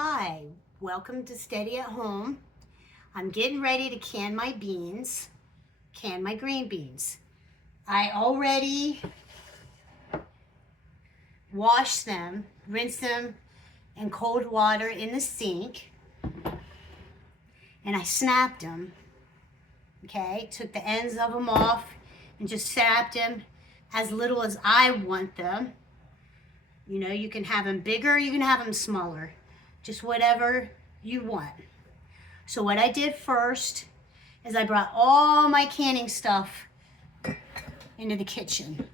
Hi, welcome to Steady at Home. I'm getting ready to can my beans, can my green beans. I already washed them, rinsed them in cold water in the sink, and I snapped them. Okay, took the ends of them off and just snapped them as little as I want them. You know, you can have them bigger, you can have them smaller, just whatever you want. So what I did first is I brought all my canning stuff into the kitchen.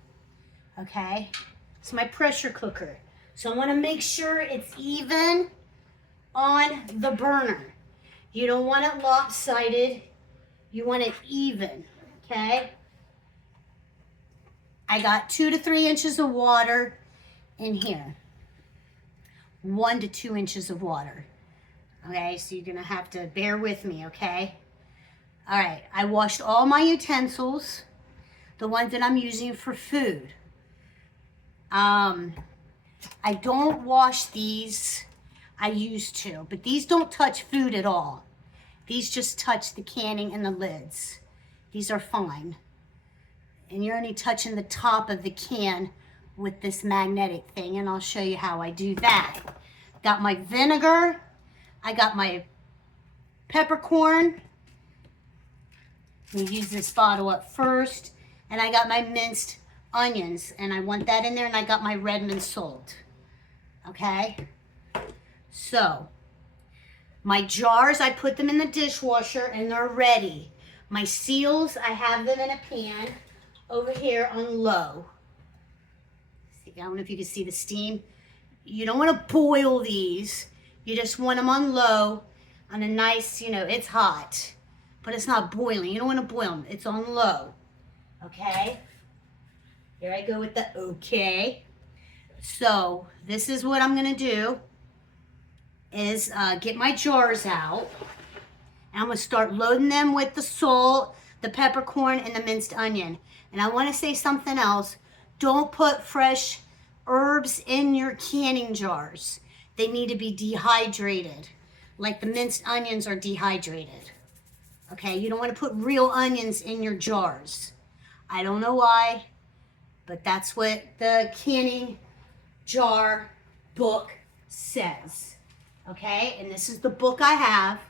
Okay, it's my pressure cooker. So I want to make sure it's even on the burner. You don't want it lopsided. You want it even, okay? I got 2 to 3 inches of water in here. 1 to 2 inches of water. Okay, so you're gonna have to bear with me, okay? All right, I washed all my utensils, the ones that I'm using for food. I don't wash these. I used to, but these don't touch food at all. These just touch the canning and the lids. These are fine. And you're only touching the top of the can with this magnetic thing, and I'll show you how I do that. Got my vinegar, I got my peppercorn. We use this bottle up first, and I got my minced onions, and I want that in there, and I got my Redmond salt. Okay? So, my jars, I put them in the dishwasher, and they're ready. My seals, I have them in a pan over here on low. See, I don't know if you can see the steam. You don't want to boil these. You just want them on low, on a nice, you know, it's hot, but it's not boiling. You don't want to boil them. It's on low. Okay? Here I go with the okay. So, this is what I'm going to do is get my jars out. And I'm going to start loading them with the salt, the peppercorn, and the minced onion. And I want to say something else. Don't put fresh herbs in your canning jars. They need to be dehydrated, like the minced onions are dehydrated. Okay, you don't want to put real onions in your jars. I don't know why, but that's what the canning jar book says. Okay, and this is the book I have.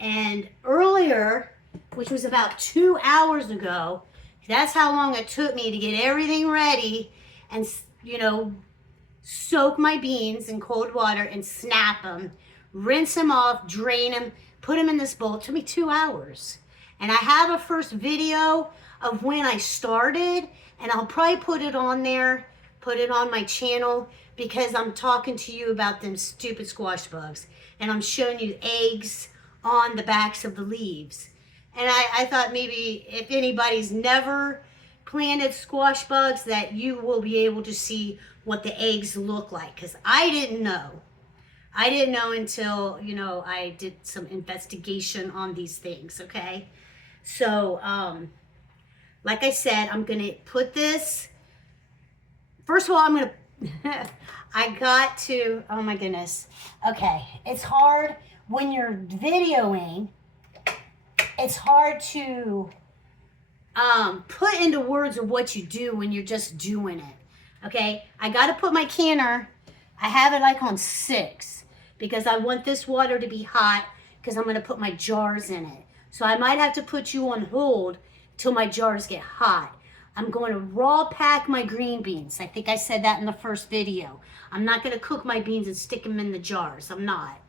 And earlier, which was about 2 hours ago, that's how long it took me to get everything ready and, you know, soak my beans in cold water and snap them, rinse them off, drain them, put them in this bowl. It took me 2 hours. And I have a first video of when I started, and I'll probably put it on there, put it on my channel, because I'm talking to you about them stupid squash bugs. And I'm showing you eggs on the backs of the leaves. And I thought maybe if anybody's never planted squash bugs, that you will be able to see what the eggs look like, because I didn't know. I didn't know until, you know, I did some investigation on these things, okay? So, like I said, I'm going to put this, first of all, I'm going to, I got to, oh my goodness. Okay, it's hard when you're videoing, it's hard to put into words of what you do when you're just doing it. Okay, I got to put my canner, I have it like on 6 because I want this water to be hot because I'm going to put my jars in it. So I might have to put you on hold till my jars get hot. I'm going to raw pack my green beans. I think I said that in the first video. I'm not going to cook my beans and stick them in the jars. I'm not.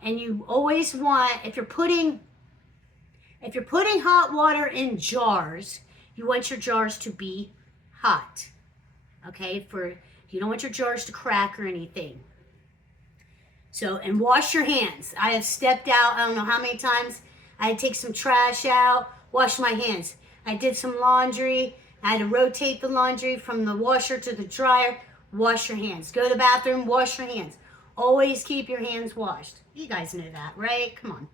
And you always want, if you're putting hot water in jars, you want your jars to be hot. Okay, you don't want your jars to crack or anything. So, and wash your hands. I have stepped out, I don't know how many times. I had to take some trash out, wash my hands. I did some laundry. I had to rotate the laundry from the washer to the dryer. Wash your hands. Go to the bathroom, wash your hands. Always keep your hands washed. You guys know that, right? Come on.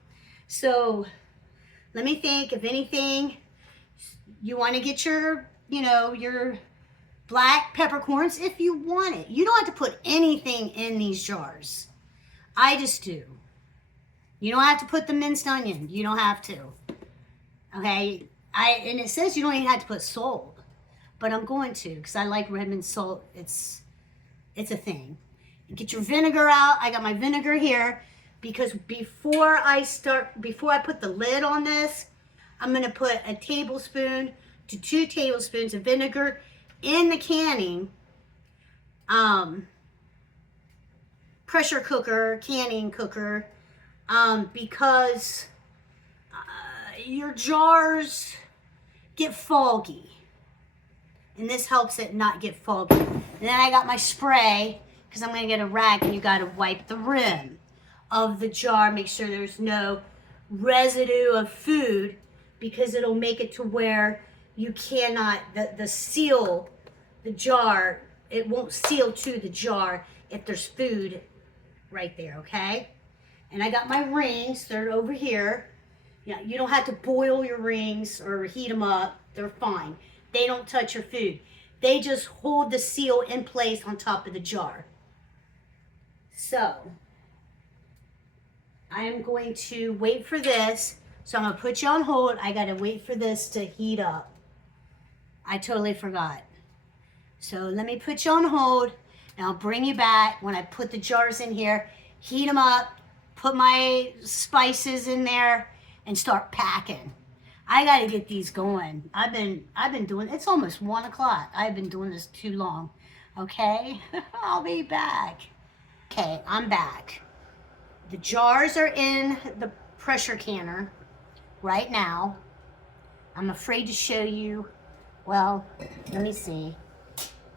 So, let me think. If anything, you want to get your, you know, your black peppercorns if you want it. You don't have to put anything in these jars. I just do. You don't have to put the minced onion. You don't have to. Okay? And it says you don't even have to put salt. But I'm going to because I like Redmond salt. It's a thing. Get your vinegar out. I got my vinegar here because before I put the lid on this, I'm going to put a tablespoon to 2 tablespoons of vinegar in the canning pressure cooker, canning cooker, because your jars get foggy. And this helps it not get foggy. And then I got my spray, because I'm going to get a rag and you got to wipe the rim of the jar. Make sure there's no residue of food, because it'll make it to where you cannot, the seal, the jar, it won't seal to the jar if there's food right there, okay? And I got my rings, they're over here. Yeah, you don't have to boil your rings or heat them up. They're fine. They don't touch your food. They just hold the seal in place on top of the jar. So, I'm going to wait for this. So I'm going to put you on hold. I got to wait for this to heat up. I totally forgot. So let me put you on hold, and I'll bring you back when I put the jars in here, heat them up, put my spices in there, and start packing. I got to get these going. I've been doing, it's almost 1 o'clock. I've been doing this too long. Okay? I'll be back. Okay, I'm back. The jars are in the pressure canner right now. I'm afraid to show you. Well, let me see.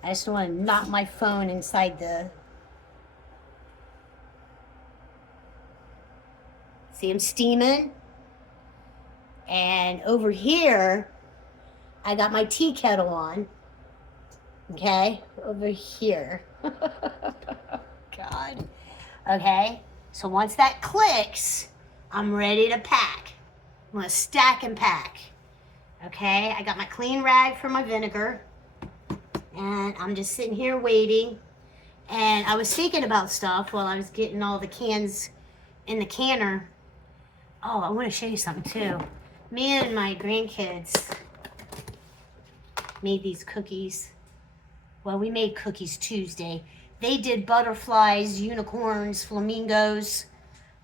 I just don't want to knock my phone inside the... See, I'm steaming. And over here, I got my tea kettle on. Okay? Over here. God. Okay? So once that clicks, I'm ready to pack. I'm going to stack and pack. Okay? I got my clean rag for my vinegar. And I'm just sitting here waiting. And I was thinking about stuff while I was getting all the cans in the canner. Oh, I want to show you something too. Me and my grandkids made these cookies. Well, we made cookies Tuesday. They did butterflies, unicorns, flamingos.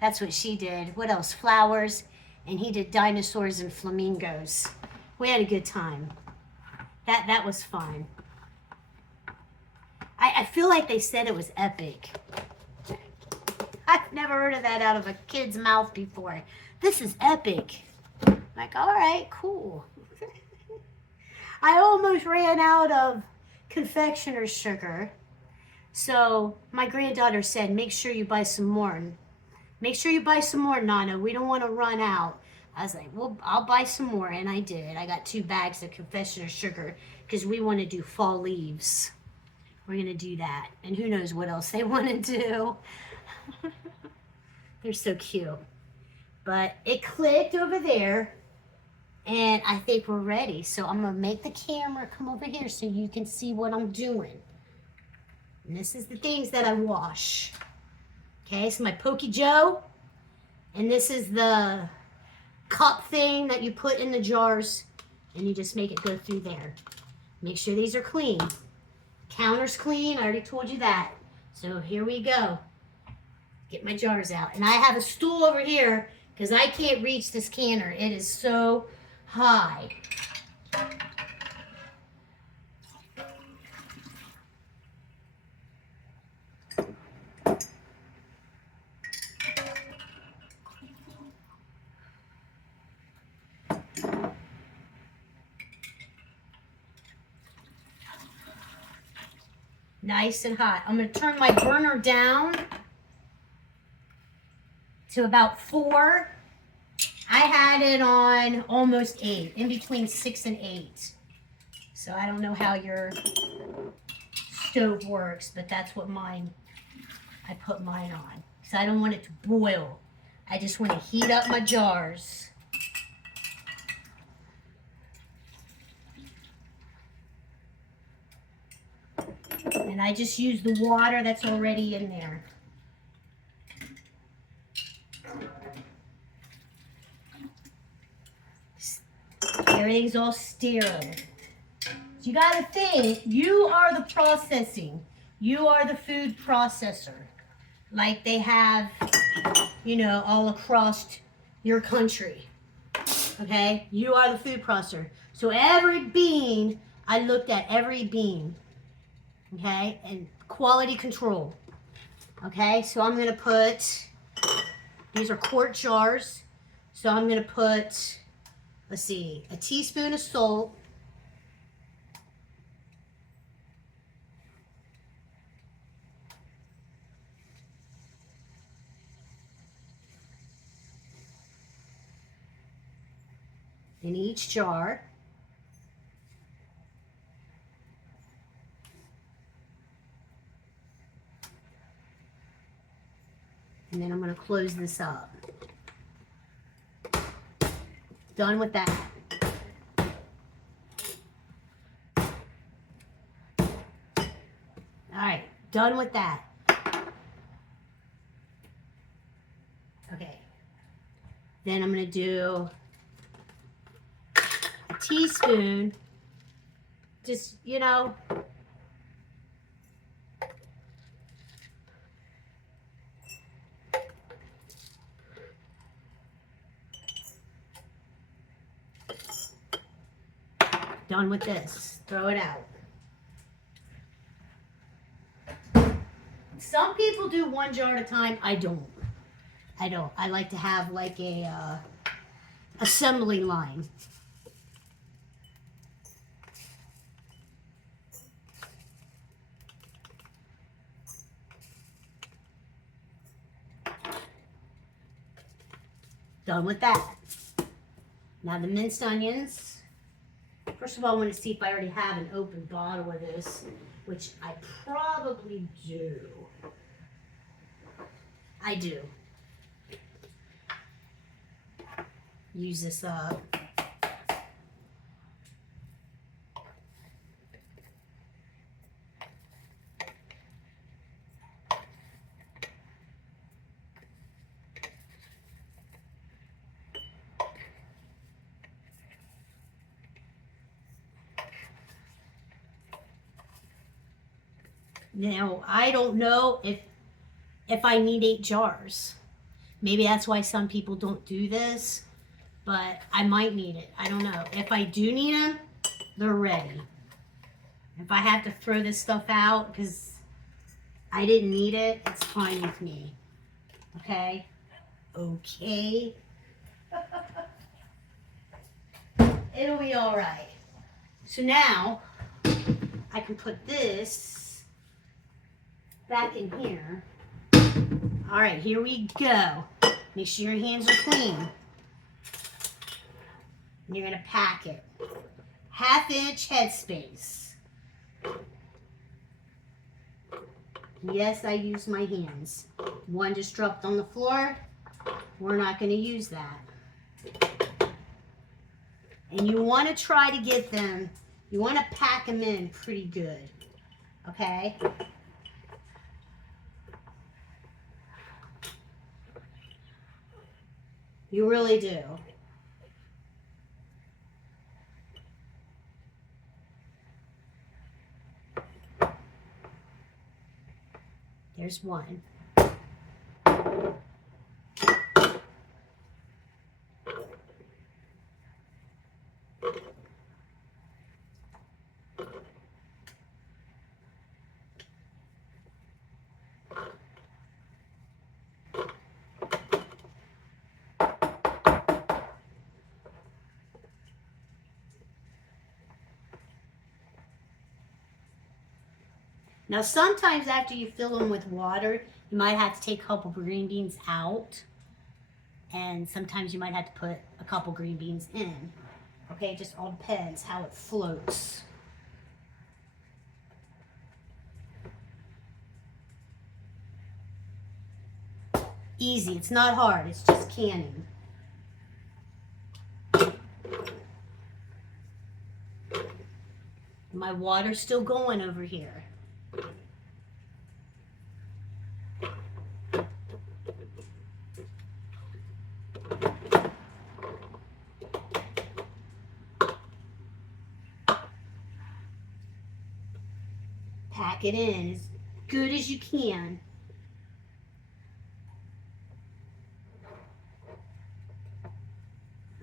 That's what she did. What else? Flowers. And he did dinosaurs and flamingos. We had a good time. That was fun. I feel like they said it was epic. I've never heard of that out of a kid's mouth before. This is epic. Like, all right, cool. I almost ran out of confectioner's sugar. So my granddaughter said, make sure you buy some more. Make sure you buy some more, Nana. We don't want to run out. I was like, well, I'll buy some more. And I did. I got 2 bags of confectioner's sugar because we want to do fall leaves. We're going to do that. And who knows what else they want to do. They're so cute. But it clicked over there. And I think we're ready. So I'm going to make the camera come over here so you can see what I'm doing. And this is the things that I wash. Okay, so my Pokey Joe. And this is the cup thing that you put in the jars. And you just make it go through there. Make sure these are clean. Counter's clean. I already told you that. So here we go. Get my jars out. And I have a stool over here because I can't reach this canner. It is so high. Nice and hot. I'm going to turn my burner down to about 4. I had it on almost 8, in between 6 and 8. So I don't know how your stove works, but that's what I put mine on. So I don't want it to boil. I just want to heat up my jars. And I just use the water that's already in there. Everything's all sterile. So you gotta think, you are the processing. You are the food processor. Like they have, you know, all across your country. Okay? You are the food processor. So every bean, I looked at every bean. Okay? And quality control. Okay? So I'm going to put, these are quart jars. So I'm going to put, let's see, a teaspoon of salt. In each jar. And then I'm going to close this up. Done with that. Alright, done with that. Okay. Then I'm going to do a teaspoon. Just, you know, done with this. Throw it out. Some people do one jar at a time. I don't. I like to have like a assembly line. Done with that. Now the minced onions. First of all, I want to see if I already have an open bottle of this, which I probably do. I do. Use this up. Now, I don't know if I need 8 jars. Maybe that's why some people don't do this, but I might need it. I don't know. If I do need them, they're ready. If I have to throw this stuff out because I didn't need it, it's fine with me. Okay? Okay? It'll be all right. So now, I can put this back in here. All right, here we go. Make sure your hands are clean. And you're gonna pack it. 1/2 inch headspace. Yes, I use my hands. One just dropped on the floor. We're not gonna use that. And you wanna try to get them, you wanna pack them in pretty good. Okay? You really do. There's one. Now sometimes after you fill them with water, you might have to take a couple green beans out. And sometimes you might have to put a couple green beans in. Okay, it just all depends how it floats. Easy, it's not hard, it's just canning. My water's still going over here. pack it in as good as you can.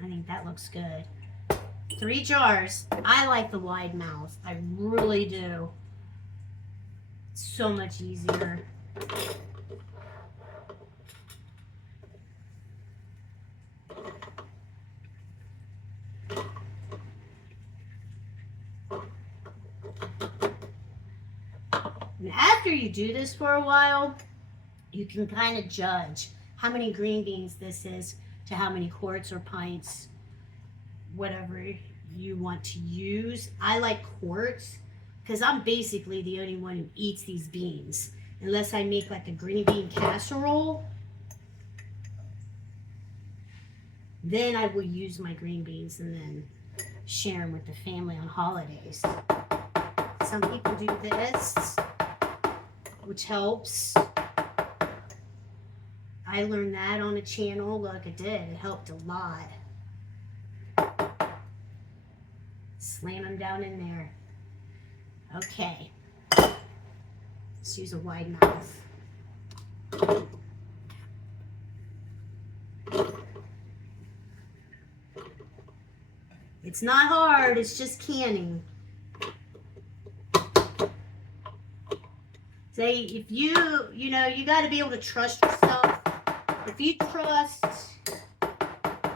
I think that looks good. 3 jars. I like the wide mouth. I really do. It's so much easier. And after you do this for a while, you can kind of judge how many green beans this is to how many quarts or pints, whatever you want to use. I like quarts because I'm basically the only one who eats these beans. Unless I make like a green bean casserole, then I will use my green beans and then share them with the family on holidays. Some people do this, which helps. I learned that on a channel. Look, it did. It helped a lot. Slam them down in there. Okay. Let's use a wide mouth. It's not hard. It's just canning. Say, if you got to be able to trust yourself. If you trust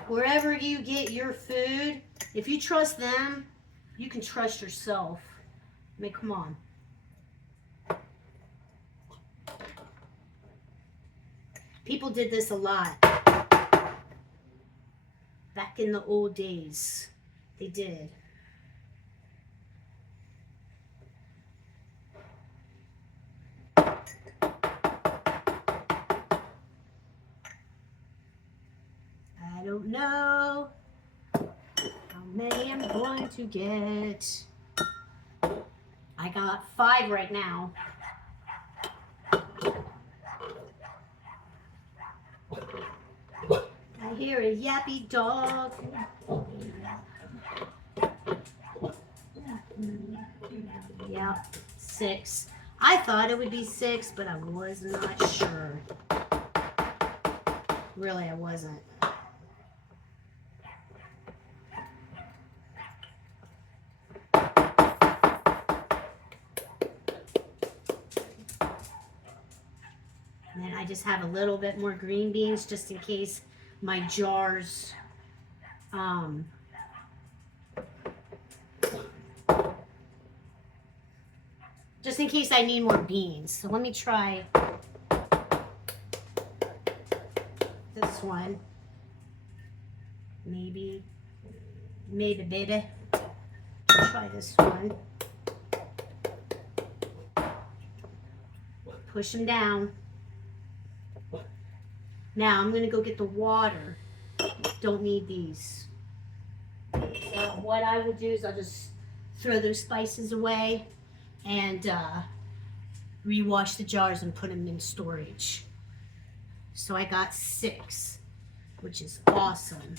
wherever you get your food, if you trust them, you can trust yourself. I mean, come on. People did this a lot. Back in the old days, they did. I don't know how many I'm going to get. I got 5 right now. I hear a yappy dog. Yeah, 6. I thought it would be 6, but I was not sure. Really, I wasn't. And then I just have a little bit more green beans just in case my jars just in case I need more beans. So let me try this one. Maybe baby. Try this one. Push them down. Now I'm going to go get the water. Don't need these. So what I will do is I'll just throw those spices away and rewash the jars and put them in storage. So I got 6, which is awesome.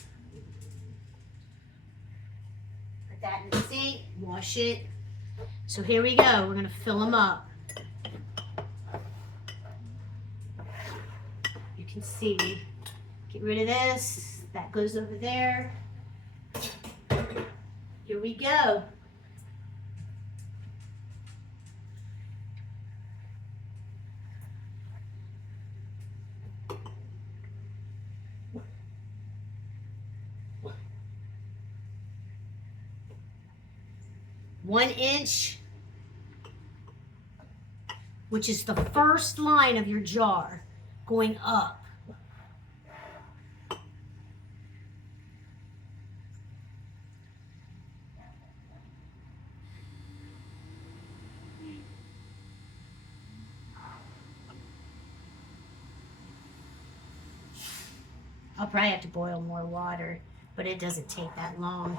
Put that in the sink, wash it. So here we go. We're going to fill them up. Can see, get rid of this, that goes over there. Here we go. One inch, which is the first line of your jar, going up. I'll probably have to boil more water, but it doesn't take that long.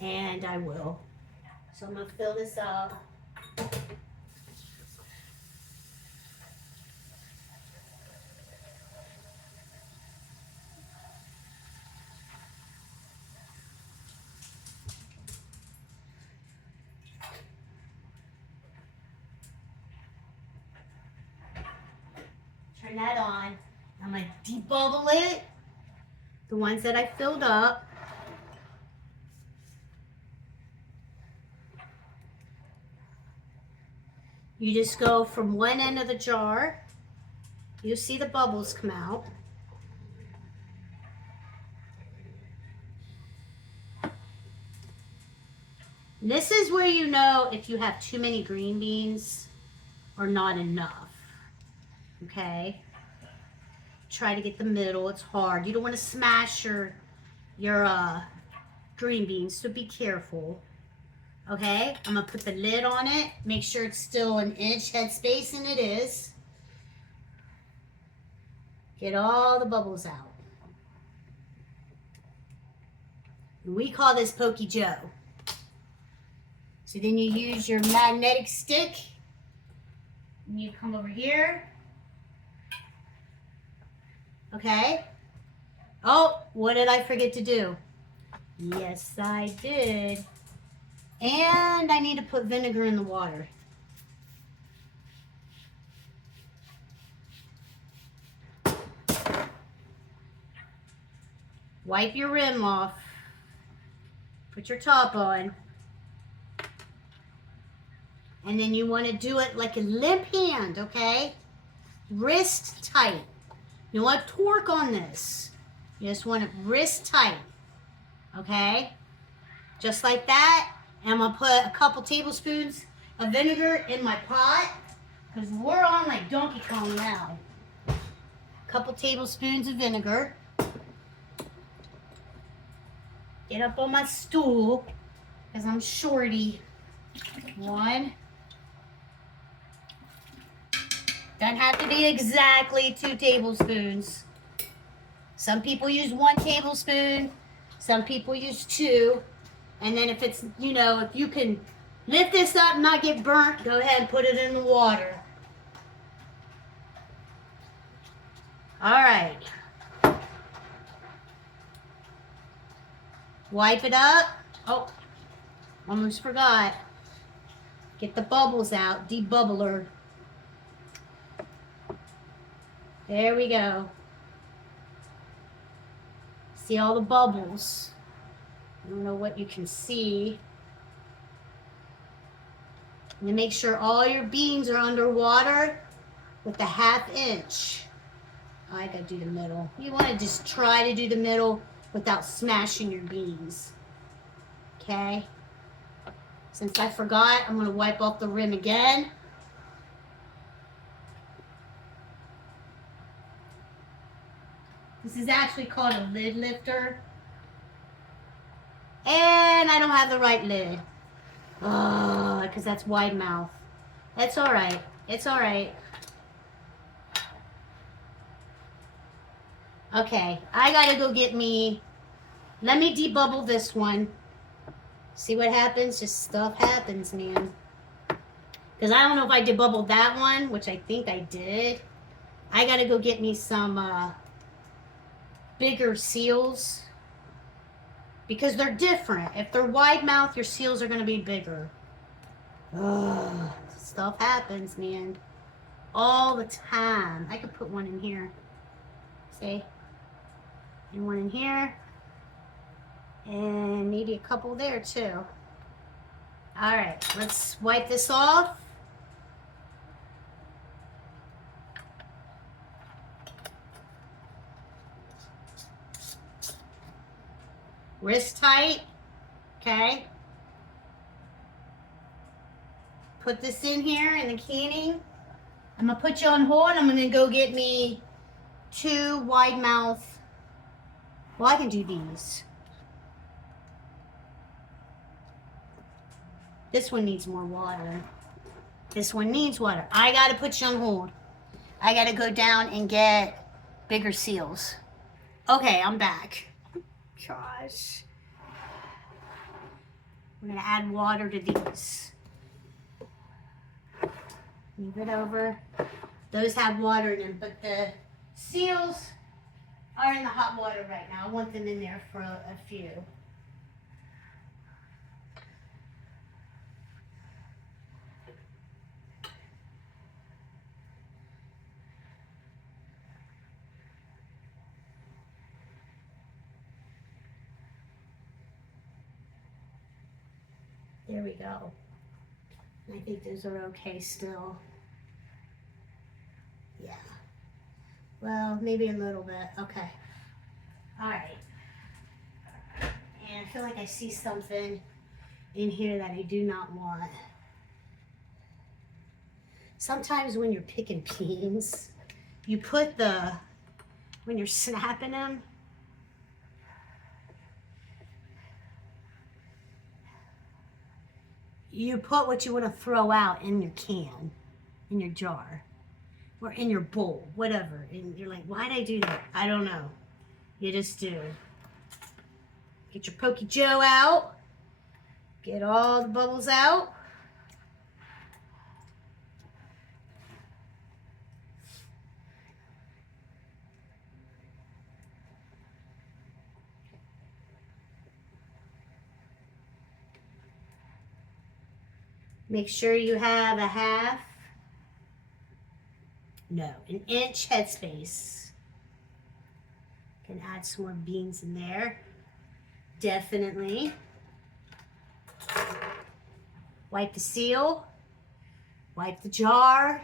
And I will. So I'm going to fill this up. turn that on. I'm going to debubble it. The ones that I filled up. You just go from one end of the jar. You'll see the bubbles come out. This is where you know if you have too many green beans or not enough. Okay? Try to get the middle. It's hard. You don't want to smash your green beans, so be careful. Okay? I'm going to put the lid on it. Make sure it's still an inch headspace, and it is. Get all the bubbles out. We call this Pokey Joe. So then you use your magnetic stick. And you come over here. Okay. Oh, what did I forget to do? Yes, I did. And I need to put vinegar in the water. Wipe your rim off. Put your top on. And then you want to do it like a limp hand, okay? Wrist tight. You want torque on this. You just want it wrist tight, okay? Just like that. And I'm going to put a couple tablespoons of vinegar in my pot because we're on like Donkey Kong now. A couple tablespoons of vinegar. Get up on my stool because I'm shorty. 1. Doesn't have to be exactly 2 tablespoons. Some people use 1 tablespoon. Some people use 2. And then if it's, you know, if you can lift this up and not get burnt, go ahead and put it in the water. All right. Wipe it up. Oh, almost forgot. Get the bubbles out, debubbler. There we go. See all the bubbles? I don't know what you can see. And then make sure all your beans are underwater with a 1/2 inch. Oh, I gotta do the middle. You want to just try to do the middle without smashing your beans. Okay? Since I forgot, I'm going to wipe off the rim again. This is actually called a lid lifter. And I don't have the right lid. Because that's wide mouth. That's alright. It's alright. Okay, I gotta go get me... Let me debubble this one. See what happens? Just stuff happens, man. Because I don't know if I debubbled that one, which I think I did. I gotta go get me some bigger seals. Because they're different. If they're wide mouth, your seals are gonna be bigger. Stuff happens, man. All the time. I could put one in here. See? And one in here. And maybe a couple there too. Alright, let's wipe this off. Wrist tight. Okay. Put this in here in the canning. I'm going to put you on hold. I'm going to go get me 2 wide mouth. Well, I can do these. This one needs more water. This one needs water. I got to put you on hold. I got to go down and get bigger seals. Okay, I'm back. Gosh. I'm going to add water to these. Move it over. Those have water in them, but the seals are in the hot water right now. I want them in there for a few. There we go. I think those are okay still. Yeah. Well, maybe a little bit. Okay. All right. And I feel like I see something in here that I do not want. Sometimes when you're picking beans, you put when you're snapping them, you put what you want to throw out in your can, in your jar, or in your bowl, whatever. And you're like, why'd I do that? I don't know. You just do. Get your Pokey Joe out. Get all the bubbles out. Make sure you have an inch headspace. Can add some more beans in there. Definitely. Wipe the seal. Wipe the jar.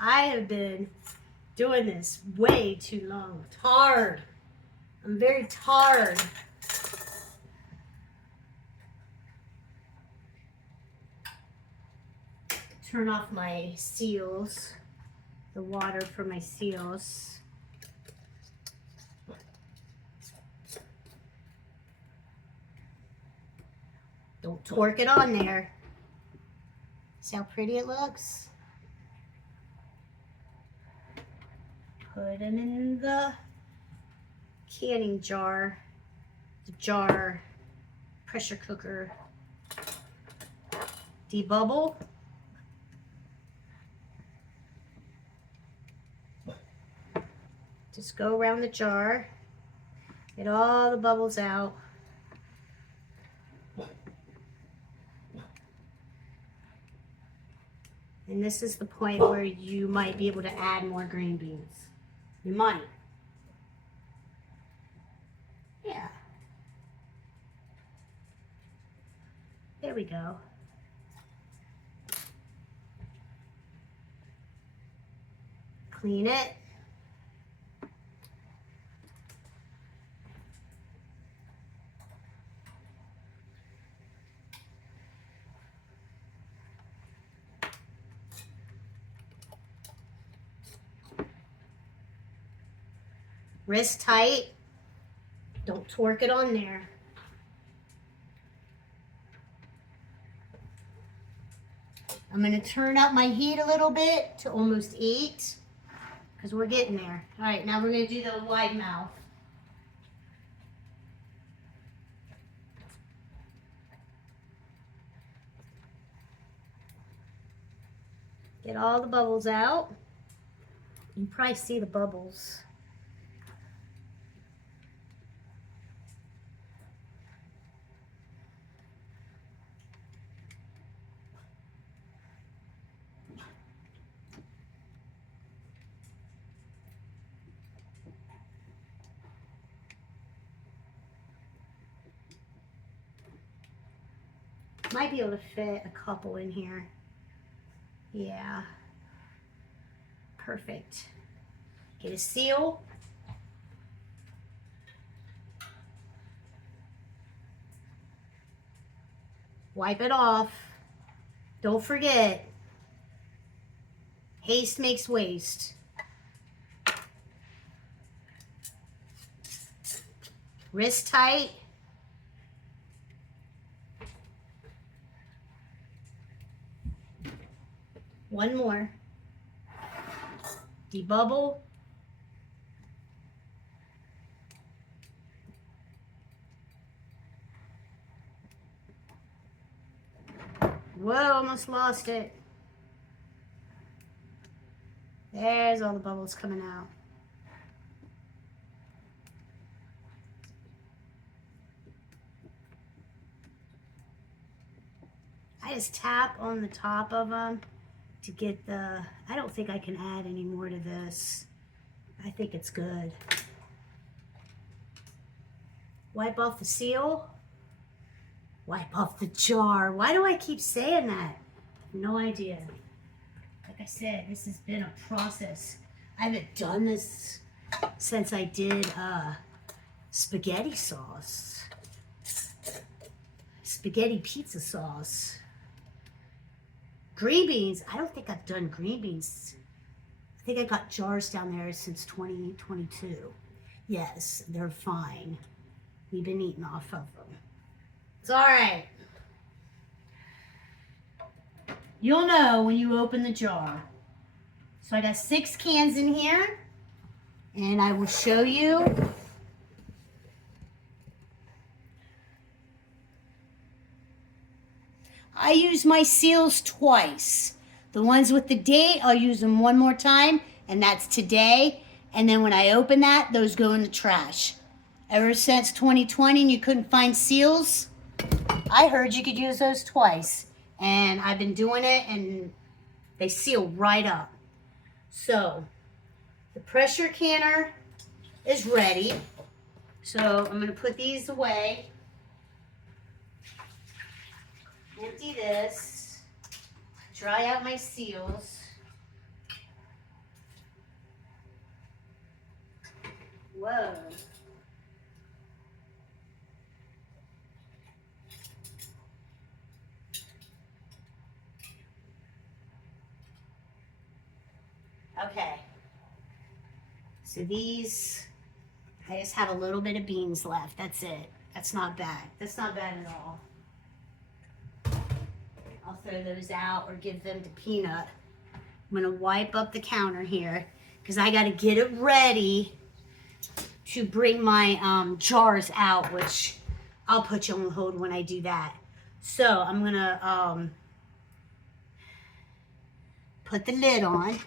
I have been doing this way too long. Tired. I'm very tired. Turn off my seals, the water for my seals. Don't torque it on there. See how pretty it looks? Put them in the canning jar, pressure cooker. Debubble. Just go around the jar, get all the bubbles out. And this is the point where you might be able to add more green beans. You might. Yeah. There we go. Clean it. Wrist tight. Don't torque it on there. I'm going to turn up my heat a little bit to almost 8 because we're getting there. All right, now we're going to do the wide mouth. Get all the bubbles out. You can probably see the bubbles. Might be able to fit a couple in here. Yeah. Perfect. Get a seal. Wipe it off. Don't forget, haste makes waste. Wrist tight. One more. Debubble. Whoa, almost lost it. There's all the bubbles coming out. I just tap on the top of them to get the, I don't think I can add any more to this. I think it's good. Wipe off the seal. Wipe off the jar. Why do I keep saying that? No idea. Like I said, this has been a process. I haven't done this since I did spaghetti sauce. Spaghetti pizza sauce. Green beans. I don't think I've done green beans. I think I got jars down there since 2022. Yes, they're fine. We've been eating off of them. It's all right. You'll know when you open the jar. So I got 6 cans in here, and I will show you. I use my seals twice. The ones with the date, I'll use them one more time, and that's today. And then when I open that, those go in the trash. Ever since 2020 and you couldn't find seals, I heard you could use those twice. And I've been doing it, and they seal right up. So, the pressure canner is ready. So, I'm going to put these away. Empty this. Dry out my seals. Whoa. Okay. So these, I just have a little bit of beans left. That's it. That's not bad. That's not bad at all. I'll throw those out or give them to Peanut. I'm going to wipe up the counter here because I got to get it ready to bring my jars out, which I'll put you on hold when I do that. So I'm going to put the lid on.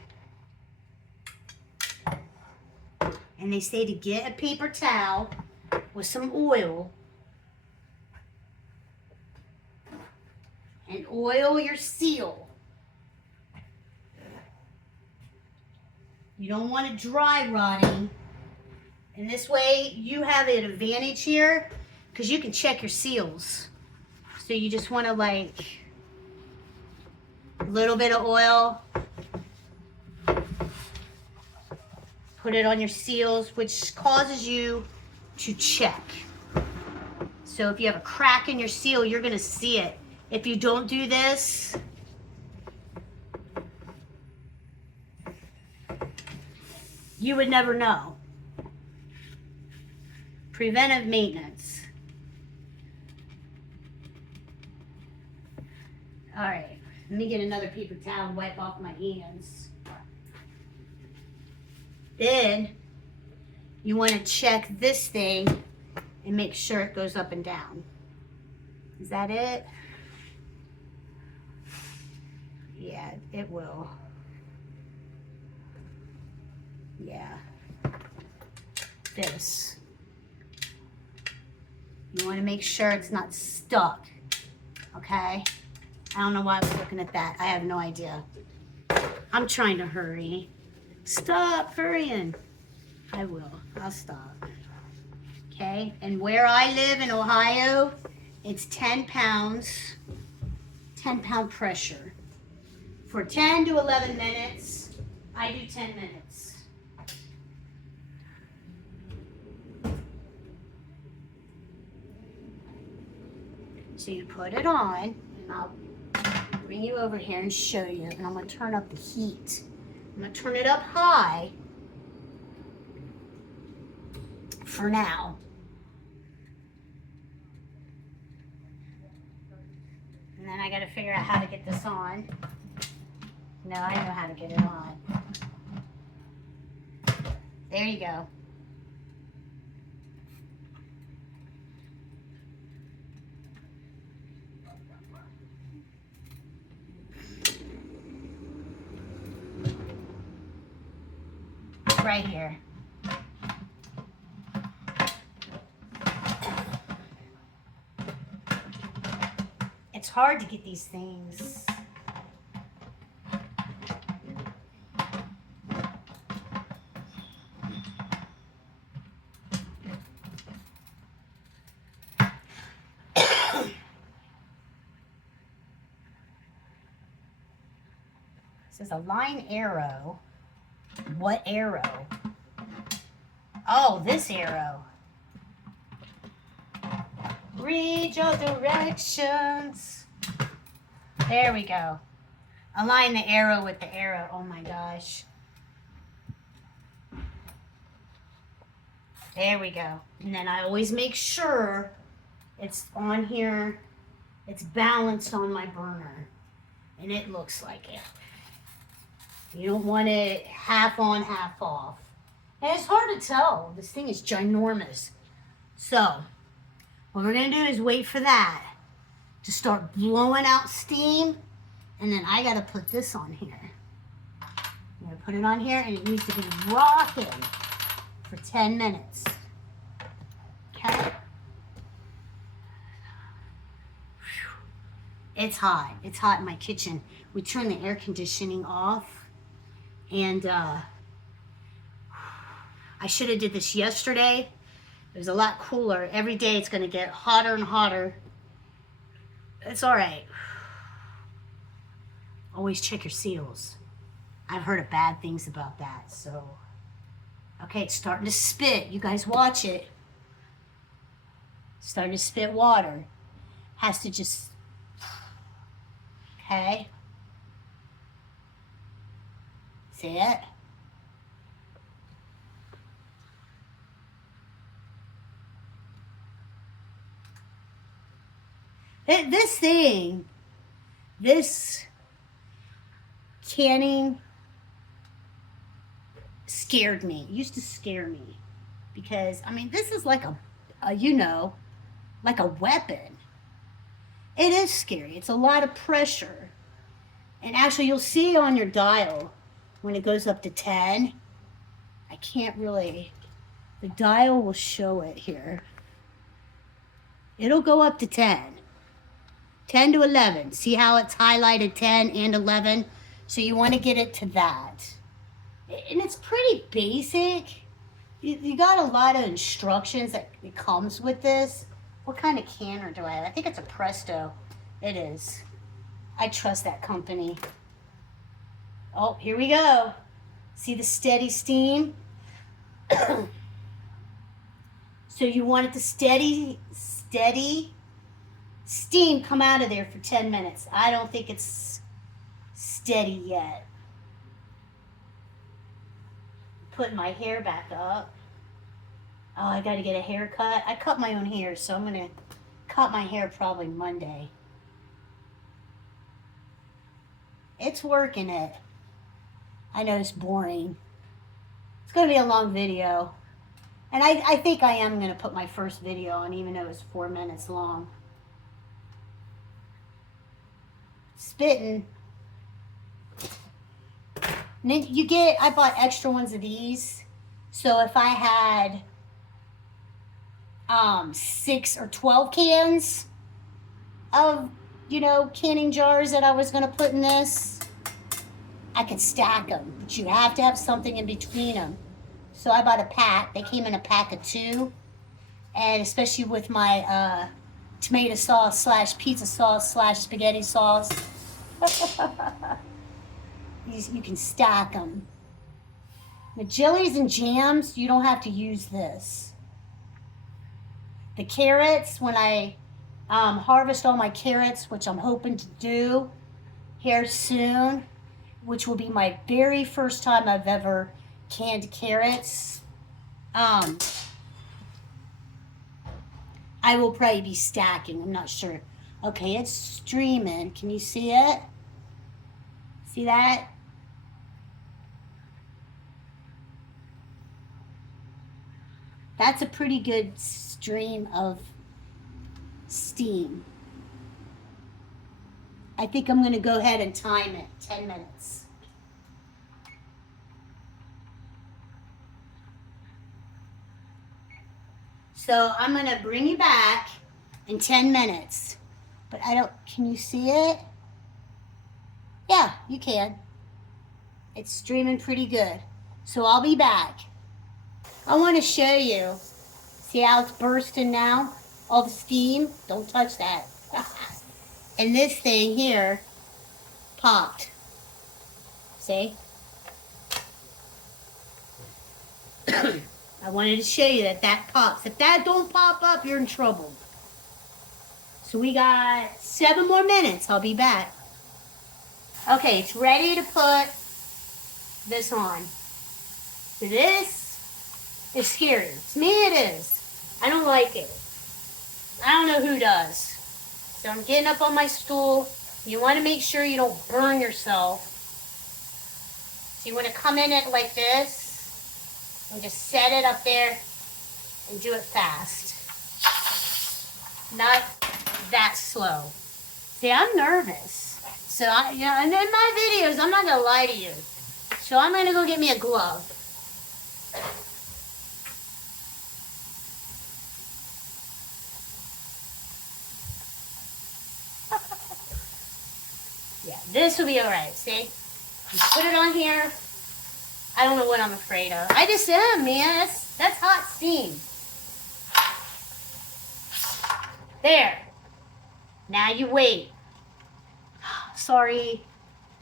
And they say to get a paper towel with some oil and oil your seal. You don't want it dry rotting. And this way you have an advantage here because you can check your seals. So you just want to like a little bit of oil. Put it on your seals, which causes you to check. So if you have a crack in your seal, you're going to see it. If you don't do this, you would never know. Preventive maintenance. All right, let me get another paper towel and wipe off my hands. Then you want to check this thing and make sure it goes up and down. Is that it? Yeah, it will. Yeah. This. You want to make sure it's not stuck. Okay? I don't know why I was looking at that. I have no idea. I'm trying to hurry. Stop hurrying. I will. I'll stop. Okay? And where I live in Ohio, it's 10 pounds, 10-pound pressure. For 10 to 11 minutes, I do 10 minutes. So you put it on, and I'll bring you over here and show you. And I'm going to turn up the heat. I'm going to turn it up high for now. And then I got to figure out how to get this on. No, I know how to get it on. There you go. Right here. It's hard to get these things. This is a line arrow. What arrow? Oh, this arrow. Read your directions. There we go. Align the arrow with the arrow. Oh my gosh. There we go. And then I always make sure it's on here. It's balanced on my burner. And it looks like it. You don't want it half on, half off. And it's hard to tell. This thing is ginormous. So, what we're going to do is wait for that to start blowing out steam. And then I got to put this on here. I'm going to put it on here, and it needs to be rocking for 10 minutes. Okay? It's hot. It's hot in my kitchen. We turned the air conditioning off. And I should have did this yesterday. It was a lot cooler. Every day it's going to get hotter and hotter. It's all right. Always check your seals. I've heard of bad things about that. So, okay, it's starting to spit. You guys watch it. It's starting to spit water. Has to just... Okay. See it? This thing, this canning scared me. It used to scare me because, I mean, this is like a you know, like a weapon. It is scary. It's a lot of pressure. And actually, you'll see on your dial when it goes up to 10. I can't really, the dial will show it here. It'll go up to 10. 10 to 11. See how it's highlighted 10 and 11? So you want to get it to that. And it's pretty basic. You got a lot of instructions that it comes with this. What kind of canner do I have? I think it's a Presto. It is. I trust that company. Oh, here we go. See the steady steam? So you want it to steady steam come out of there for 10 minutes. I don't think it's steady yet. Putting my hair back up. Oh, I got to get a haircut. I cut my own hair, so I'm going to cut my hair probably Monday. It's working it. I know it's boring. It's going to be a long video. And I think I am going to put my first video on, even though it's 4 minutes long. Spitting. And then you get, I bought extra ones of these. So if I had 6 or 12 cans of, you know, canning jars that I was going to put in this, I could stack them. But you have to have something in between them. So I bought a pack. They came in a pack of 2. And especially with my tomato sauce / pizza sauce / spaghetti sauce. You can stack them. The jellies and jams, you don't have to use this. The carrots, when I harvest all my carrots, which I'm hoping to do here soon, which will be my very first time I've ever canned carrots, I will probably be stacking. I'm not sure. Okay, it's streaming. Can you see it? See that? That's a pretty good stream of steam. I think I'm going to go ahead and time it. 10 minutes. So I'm going to bring you back in 10 minutes. But I don't, can you see it? Yeah, you can. It's streaming pretty good. So I'll be back. I want to show you. See how it's bursting now? All the steam. Don't touch that. And this thing here popped. See? I wanted to show you that that pops. If that don't pop up, you're in trouble. So we got 7 more minutes. I'll be back. Okay, it's ready to put this on. So this is scary. To me it is. I don't like it. I don't know who does. So I'm getting up on my stool. You want to make sure you don't burn yourself. So you want to come in it like this and just set it up there and do it fast. Not that slow. See, I'm nervous. So, and in my videos, I'm not going to lie to you. So I'm going to go get me a glove. Yeah, this will be all right, see? You put it on here. I don't know what I'm afraid of. I just am, man. That's hot steam. There. Now you wait. Sorry.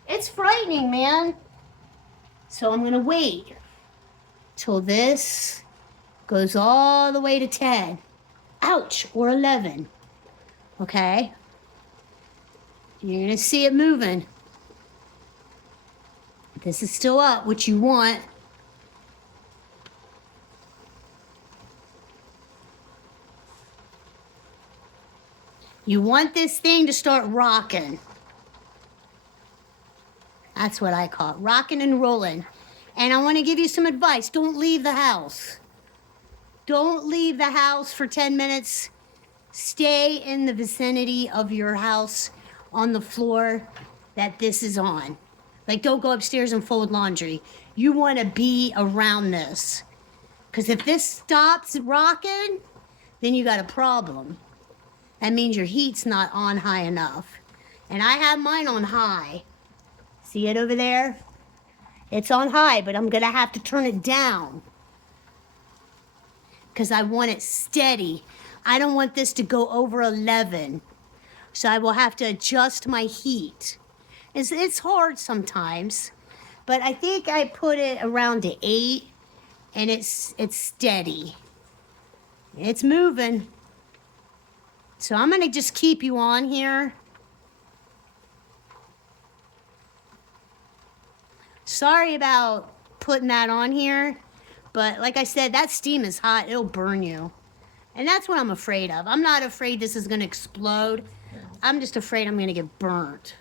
It's frightening, man. So I'm going to wait till this goes all the way to 10. Ouch, or 11. Okay? You're going to see it moving. This is still up, which you want. You want this thing to start rocking. That's what I call it, rocking and rolling. And I want to give you some advice. Don't leave the house. Don't leave the house for 10 minutes. Stay in the vicinity of your house on the floor that this is on. Like, don't go upstairs and fold laundry. You want to be around this. Because if this stops rocking, then you got a problem. That means your heat's not on high enough. And I have mine on high. See it over there? It's on high, but I'm going to have to turn it down. Because I want it steady. I don't want this to go over 11. So I will have to adjust my heat. It's hard sometimes. But I think I put it around to 8. And it's steady. It's moving. So I'm going to just keep you on here. Sorry about putting that on here. But like I said, that steam is hot. It'll burn you. And that's what I'm afraid of. I'm not afraid this is going to explode. I'm just afraid I'm going to get burnt.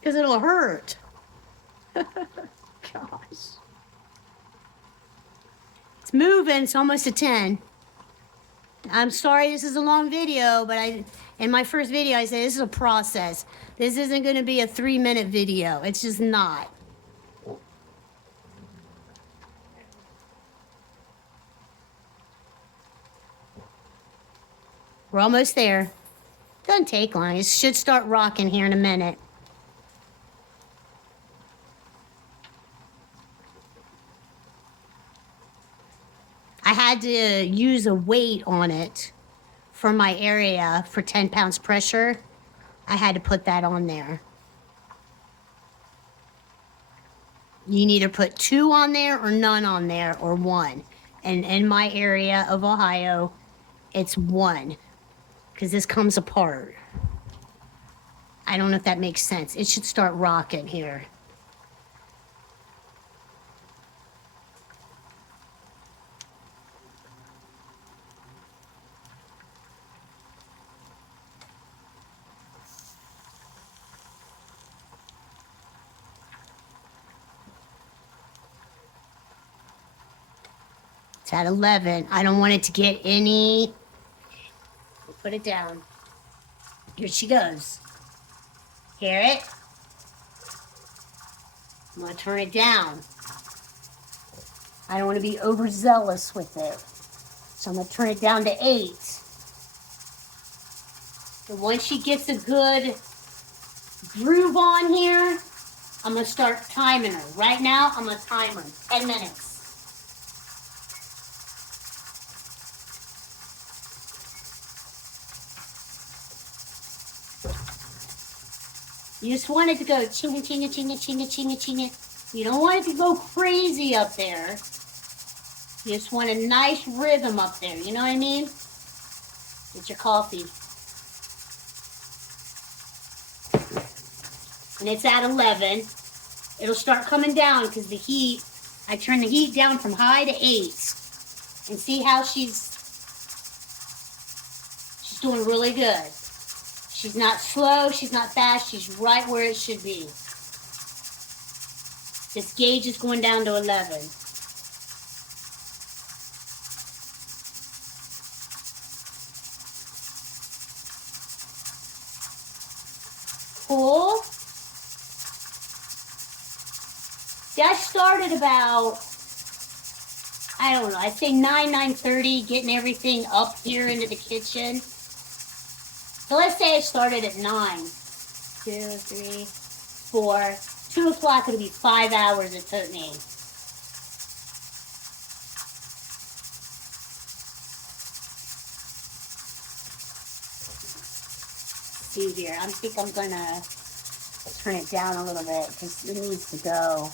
Because it'll hurt. Gosh. It's moving. It's almost a 10. I'm sorry this is a long video, but in my first video I said this is a process. This isn't going to be a 3-minute video. It's just not. We're almost there. Doesn't take long. It should start rocking here in a minute. I had to use a weight on it for my area for 10 pounds pressure. I had to put that on there. You need to put 2 on there or none on there or 1. And in my area of Ohio, it's 1 because this comes apart. I don't know if that makes sense. It should start rocking here. It's at 11. I don't want it to get any... Put it down. Here she goes. Hear it? I'm going to turn it down. I don't want to be overzealous with it. So I'm going to turn it down to 8. And once she gets a good groove on here, I'm going to start timing her. Right now, I'm going to time her. 10 minutes. You just want it to go chinga, chinga, chinga, chinga, chinga, chinga. You don't want it to go crazy up there. You just want a nice rhythm up there. You know what I mean? Get your coffee. And it's at 11. It'll start coming down because the heat, I turn the heat down from high to 8. And see how she's doing really good. She's not slow, she's not fast, she's right where it should be. This gauge is going down to 11. Cool. See, I started about, I don't know, I'd say 9:30, getting everything up here into the kitchen. So let's say I started at 9. 2, 3, 4. 2 o'clock, it'll be 5 hours it took me. See here, I think I'm gonna turn it down a little bit because it needs to go.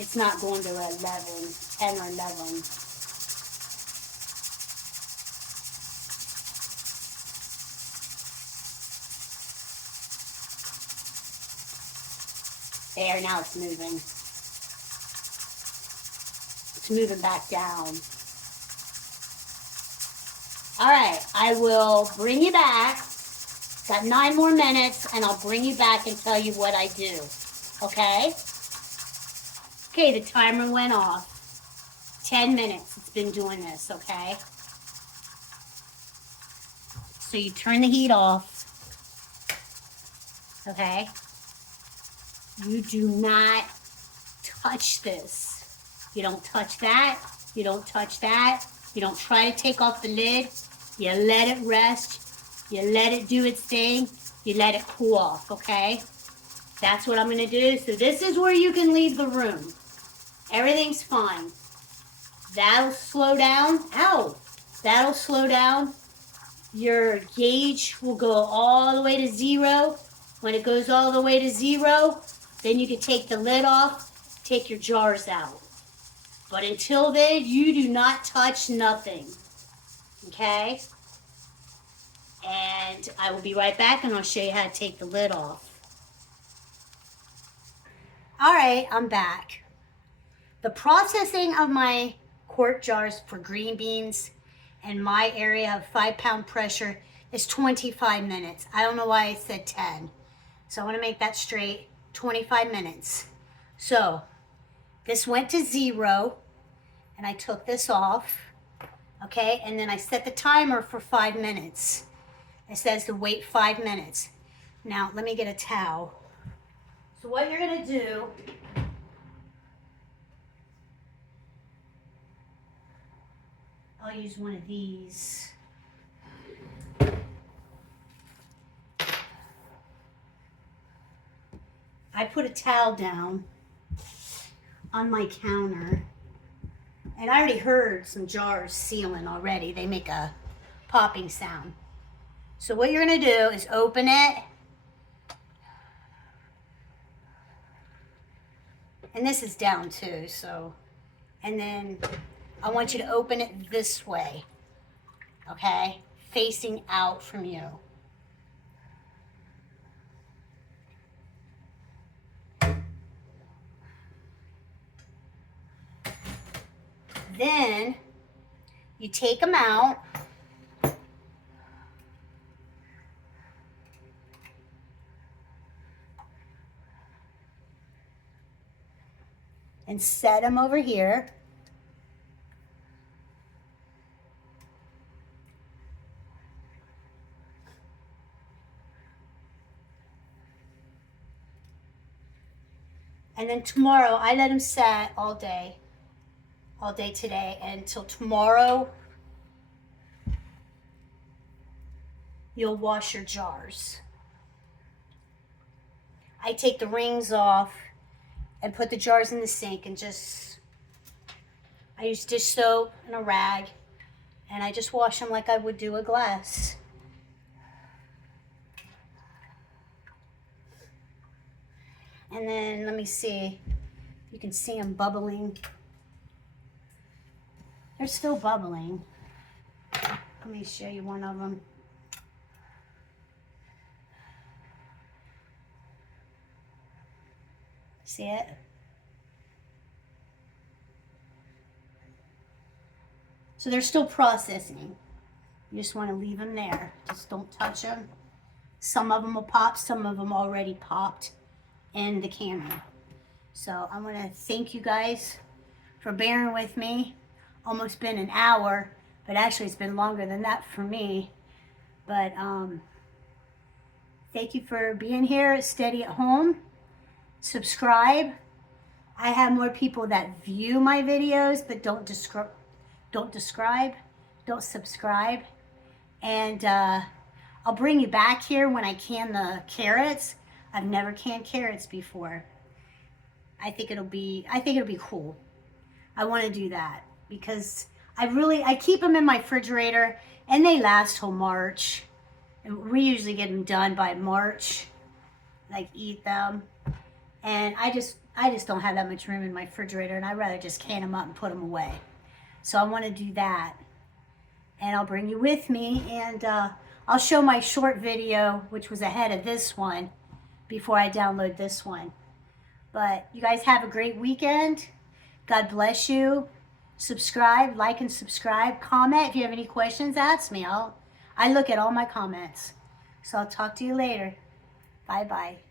It's not going to 11, 10 or 11. There, now it's moving. It's moving back down. All right, I will bring you back. Got 9 more minutes, and I'll bring you back and tell you what I do. Okay? Okay, the timer went off. 10 minutes it's been doing this, okay? So you turn the heat off. Okay? You do not touch this. You don't touch that. You don't touch that. You don't try to take off the lid. You let it rest. You let it do its thing. You let it cool off, okay? That's what I'm going to do. So this is where you can leave the room. Everything's fine. That'll slow down. Ow! That'll slow down. Your gauge will go all the way to 0. When it goes all the way to 0, then you can take the lid off, take your jars out. But until then, you do not touch nothing. Okay? And I will be right back and I'll show you how to take the lid off. All right, I'm back. The processing of my quart jars for green beans in my area of 5-pound pressure is 25 minutes. I don't know why I said 10. So I want to make that straight. 25 minutes. So this went to 0 and I took this off. Okay, and then I set the timer for 5 minutes. It says to wait 5 minutes. Now let me get a towel. So what you're going to do, I'll use one of these. I put a towel down on my counter, and I already heard some jars sealing already. They make a popping sound. So what you're going to do is open it, and this is down too, so, and then I want you to open it this way, okay, facing out from you. Then you take them out. And set them over here. And then tomorrow, I let them set all day today, until tomorrow you'll wash your jars. I take the rings off and put the jars in the sink and I use dish soap and a rag, and I just wash them like I would do a glass. And then let me see. You can see them bubbling. They're still bubbling. Let me show you one of them. See it? So they're still processing. You just want to leave them there. Just don't touch them. Some of them will pop, some of them already popped in the camera. So I want to thank you guys for bearing with me. Almost been an hour, but actually it's been longer than that for me. But thank you for being here, steady at home. Subscribe. I have more people that view my videos but don't subscribe. And I'll bring you back here when I can the carrots. I've never canned carrots before. I think it'll be cool. I want to do that because I keep them in my refrigerator and they last till March. And we usually get them done by March, like eat them. And I just don't have that much room in my refrigerator, and I'd rather just can them up and put them away. So I want to do that. And I'll bring you with me, and I'll show my short video, which was ahead of this one, before I download this one. But you guys have a great weekend. God bless you. Subscribe, like and subscribe. Comment if you have any questions, ask me. I look at all my comments. So I'll talk to you later. Bye-bye.